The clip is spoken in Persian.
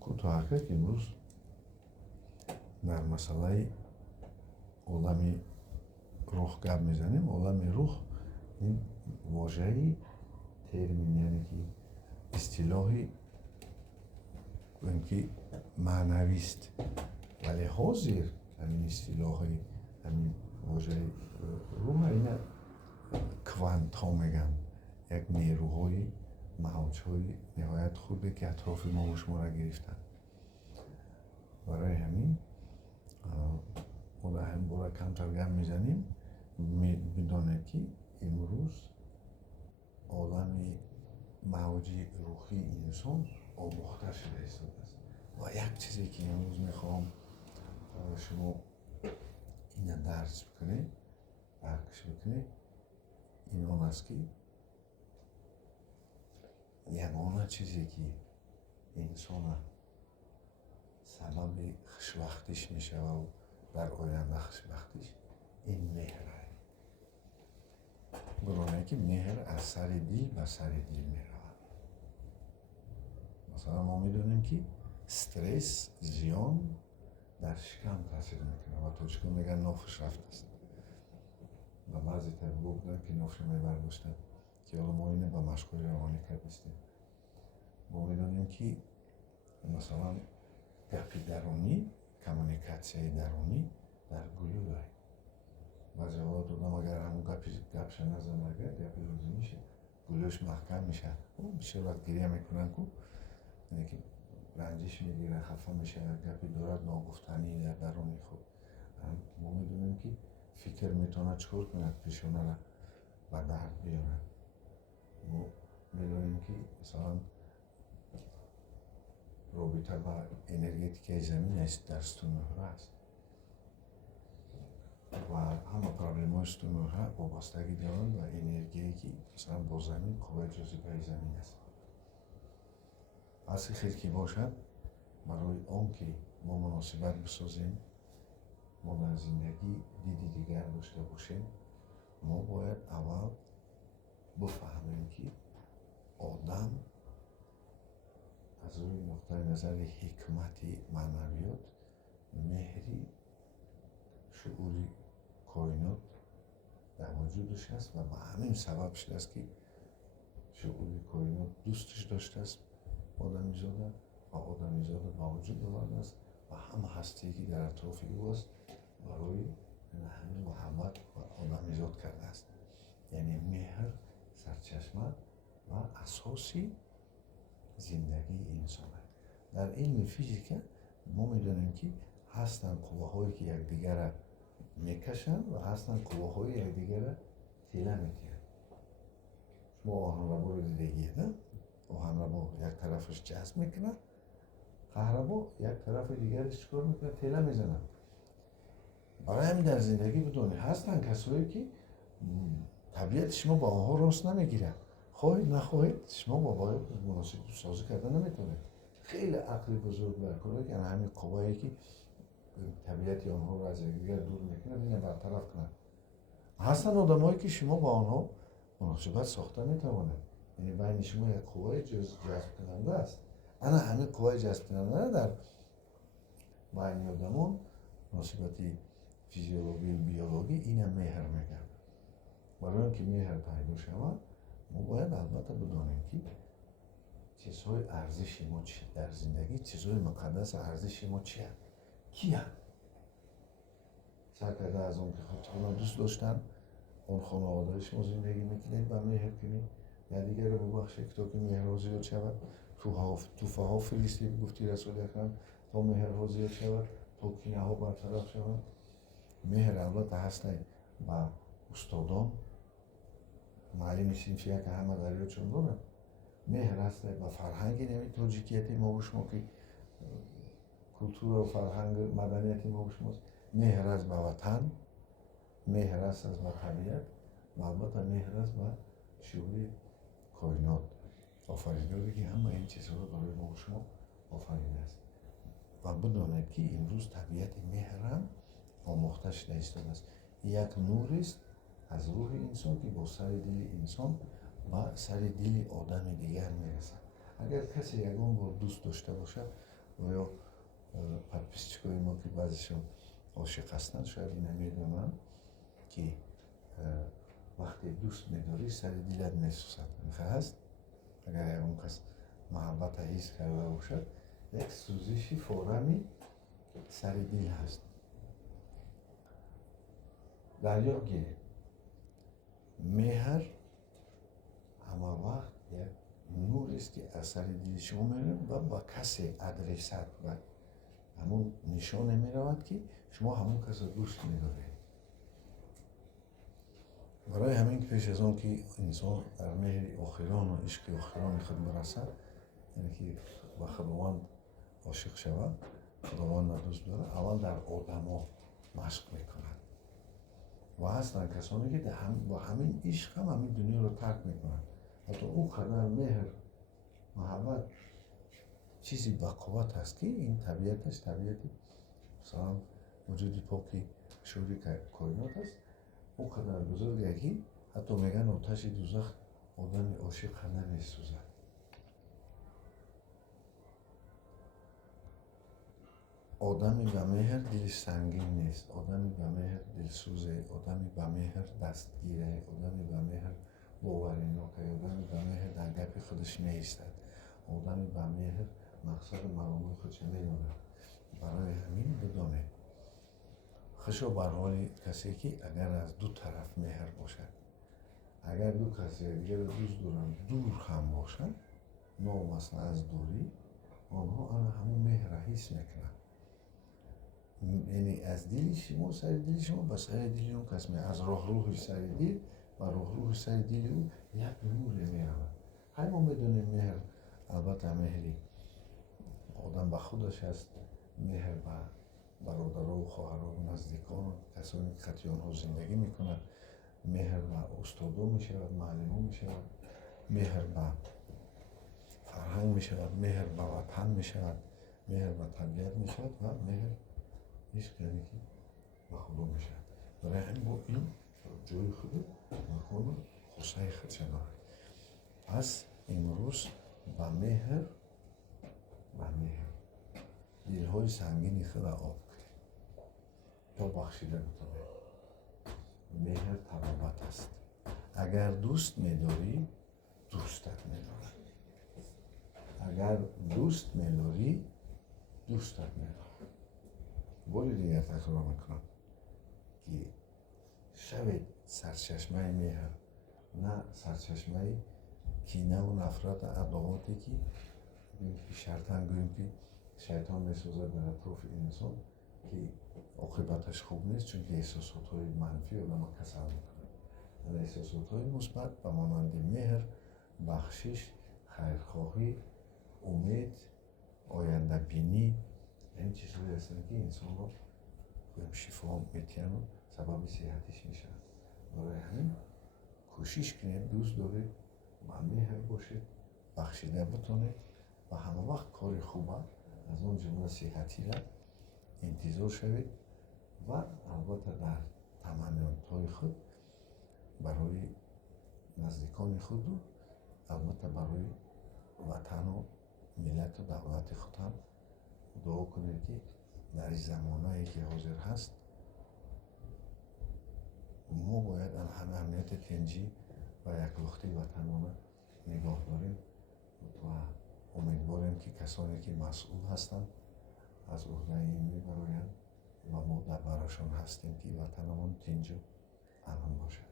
کوتاهک امروز در مسئله عالم روح گپ میزنیم. عالم روح این واژه‌ای ترمین، یعنی که اصطلاحی که معنوی است، ولی حاضر همین اصطلاحی همین واژه روح اینا کوانت ها میگن، یک نیروهای موجهای نهایت خوبی که اطراف ما و شما را گرفتن. برای همین ما در همین باره کمتر گپ میزنیم. بدانید که امروز عالم موجی روحی انسان آموخته شده است و یک چیزی که امروز میخوام شما اینا درس بکنید، درکش بکنید، این آن است که یگانه چیزی که انسان سبب خوشبختیش میشه و در آینده خوشبختیش این مهره. برای که مهر از سر دل به سر دل میرود. مثلا ما میدونیم که استرس، زیان در شکم تاثیر میکنه و توچکو میگن نافش رفت است و بعضی طبیب بودن که نافش میبرداشتن که حالا ما اینه به مشغول روانی کردستیم. ما میدونیم که مثلا گپی درونی، کمونیکاسیون درونی در گلو داریم. بعضی وقت آدم اگر همون گپش نزنه، اگر گپی روزی میشه گلوش محکم میشه، بیشتر وقت گریه میکنن که یعنی که رنجش میگیره، خفه میشه، گپی دارد ناگفتنی در درونی خود. ما میدونیم که فکر میتونه چکار کند پیشونه را به درد بیاره. ما میدونیم که مثلا رابطه با انرژتیک زمین است، در ستونهره است و همه پرابلم های ستونهره وابستگی دارند و انرژی که مثلا با زمین قوه جاذبه زمین است. اصل خیلی که باشد برای آن که ما مناسبت بسازیم، ما در زندگی دیدی دیگر داشته باشیم، ما باید اول بفهمیم که آدم از روی نقطه نظر حکمت معنویات، مهری، شعوری کائنات در وجودش است و به همین سبب شده است که شعوری کائنات دوستش داشته است آدمیزاده و آدمیزاده با وجود آورده است و همه هستی که در اطراف او است برای همین محبت و آدمیزاد کرده است. یعنی مهر سرچشمه و اساسی زندگی انسان است. در علم فیزیک ما میدونیم که هستن قوه‌هایی که یکدیگر را میکشند و هستن قوه‌های یکدیگر را تیله میگیرند. شما آهن ربا رو دیدگیه نه؟ آهن ربا یک طرفش جذب میکنه، کهربا یک طرف دیگرش چکار میکنه؟ تیله میزنه. برای همین در زندگی بدونید هستن کسایی که طبیعت شما با آنها راست نمیگیره، خواهید نخواهید شما با باید مناسب سازی کردن نمیتونه. خیلی عقل بزرگ برکنه که همین قوایی که طبیعت آنها رو از یکدیگر دور میکنه اینه برطرف کنه. هستن آدمایی که شما با آنها مناسبت ساخته میتونه، یعنی بین شما یک قوای جذب کننده است. انا همین قوای جذب کننده در بین آدمان مناسبتی فیزیولوژی بیولوژی اینه مهر میگن. برای اینکه مهر پیدا شود ما باید البته بدانیم که چیزهای ارزش ما چی در زندگی، چیزهای مقدس ارزش ما چیه؟ کیه؟ سعی کرده از اون که خودتون دوست داشتن اون خانواده شما زندگی میکنید و مهر کنید یا دیگر رو ببخشید تا که مهر را زیاد شود. توفه ها فریستی گفتی رسول اکرم تا مهر را زیاد شود، تا کینه ها برطرف شود. مهر البته هستن با استادان معلم صنفیه که همه در یادشون دارن. مهر هستن با فرهنگ نمی تاجیکیت ما و شما که کلتور و فرهنگ مدنیت ما و شماست. مهر است به وطن، مهر است به طبیعت و البته مهر است به شعور کائنات. آفریدگاری که همه این چیزها رو برای ما و شما آفریده است. و بدانید که امروز طبیعت مهر هم آموخته شده ایستاده است. یک نور است از روح انسان که با سر دل انسان و سر دل آدم دیگر میرسد. اگر کسی یگان بار دوست داشته باشد گویا подписчикои мо ки баъзешон ошиқ ҳастанд шояд ина медонанд ки вақте дӯст медорӣ сари дилат месӯзад. ҳаст агар ягон кас муҳаббата ҳис карда бошад як сӯзиши форами сари дил ҳаст. дар ёд гиред меҳр ҳама вақт як нурест ки аз сари дили шумо меравад ва ба касе адресат ба ҳамон нишоне меравад ки шумо ҳамон касро дӯст медоред. барои ҳамин ки пеш аз он ки инсон дар меҳри охирону ишқи охирони худ барасад, яъне ки ба худованд ошиқ шавад, худовандро дӯст дорад, аввал дар одамо машқ мекунад. ва ҳастанд касоне ки ба ҳамин ишқ ҳам ҳамин дунёро тарк мекунанд. ҳатто он қадар меҳр муҳаббат чизи бақувват аст ки ин табиаташ табиати масалан вуҷуди поки шӯри коинот аст. он қадар бузурге ки ҳатто мегӯянд оташи дӯзах одами ошиқро намесӯзад. одами ба меҳр дилиш сангин нест, одами ба меҳр дилсӯзе, одами ба меҳр дастгире, одами ба меҳр боваринокае, одами ба меҳр дар гапи худаш меистад, одами ба меҳр мақсаду маромои худша менорад. барои ҳамин бидонед хушо бар ҳоли касе ки агар аз ду тараф меҳр бошад, агар ду касе якдигаро дӯст доранд дур ҳам бошанд, номасна аз дурӣ, онҳо ана ҳамон меҳрро ҳис мекунанд. яъне аз дили шумо сари дили шумо ба сари дили он кас аз роҳрӯҳи сари дил ба роҳрӯҳи сари дили ӯ як нуре меравад. ҳай мо медонем меҳр албатта меҳри одам ба худаш аст, меҳр ба бародару хоҳару наздикону касоне ки қатъи онҳо зиндагӣ мекунанд, меҳр ба устодо мешавад, маълимо мешавад, меҳр ба фарҳанг мешавад, меҳр ба ватан мешавад, меҳр ба табиат мешавад ва меҳр ишқ яъне ки ба худо мешавад. барои ҳамин бо ин ҷои худу макону хусаи худша дорад. пас имрӯз ба меҳр дилҳои сангини худро об кунед то бахшида битонед. меҳр табобат аст. агар дӯст медорӣ дӯстат медорад. агар дӯст медорӣ дӯстат медорад. бори дигар такрор мекунам ки шавед сарчашмаи меҳр, на сарчашмаи кинаву нафрату адовоте ки шартан гӯем ки шайтон месозад дар атрофи инсон ки оқибаташ хуб нест, чунки эҳсосотҳои манфӣ одамро касал мекунад. эҳсосотҳои мусбат ба монанди меҳр, бахшиш, хайрхоҳӣ, умед, ояндабинӣ, ин чизҳое ҳастанд ки инсонро шифо медиҳанд, сабаби сеҳатиш мешаванд. барои ҳамин кӯшиш кунед дӯст доред, ба меҳр бошед, бахшида битонед ва ҳама вақт кори хуба аз он ҷумла сеҳатира интизор шавед ва албатта дар таманниётҳои худ барои наздикони худу албатта барои ватану миллату давлати худ ҳам дуо кунед ки дар замонае ки ҳозир ҳаст мо бояд ҳама амнияти тинҷӣ ва яклухтии ватанона нигоҳ дорем ва умедворем ки касоне ки масъул ҳастанд аз уҳдаи ин мебароянд ва мо дар барошон ҳастем ки ватанамон тинҷу амн бошад.